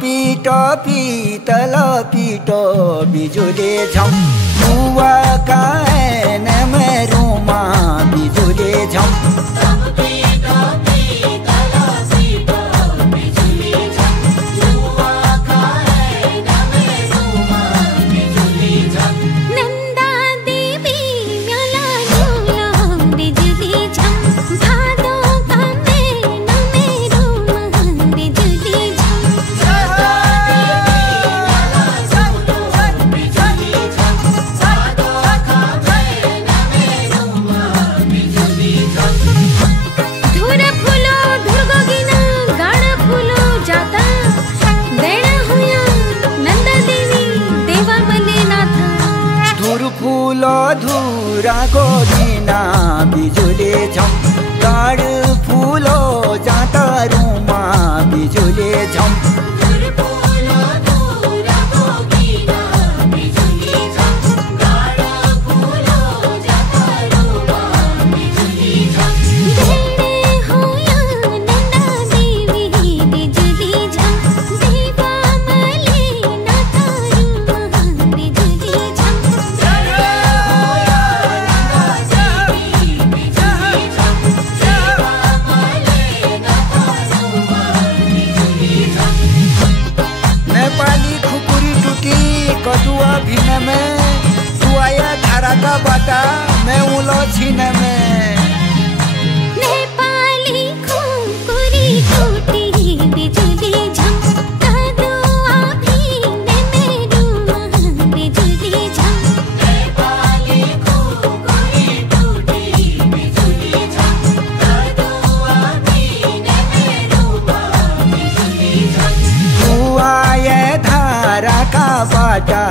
पीट पीतल पीट बिजुले झम बुआ कान मेरुमा बिजुले झम धुरा गोदिना बिजुले झम काड फुलो जाता रुमा बिजुले झम कदुआ भिन में दुआया धारा का बाटा मैं उलो छीन में नेपाली खुकुरी टूटी बिजुली झम कदुआ भिन में डुमा बिजुली झम नेपाली खुकुरी टूटी बिजुली झम कदुआ भिन में डुमा बिजुली झम दुआया धारा का बाटा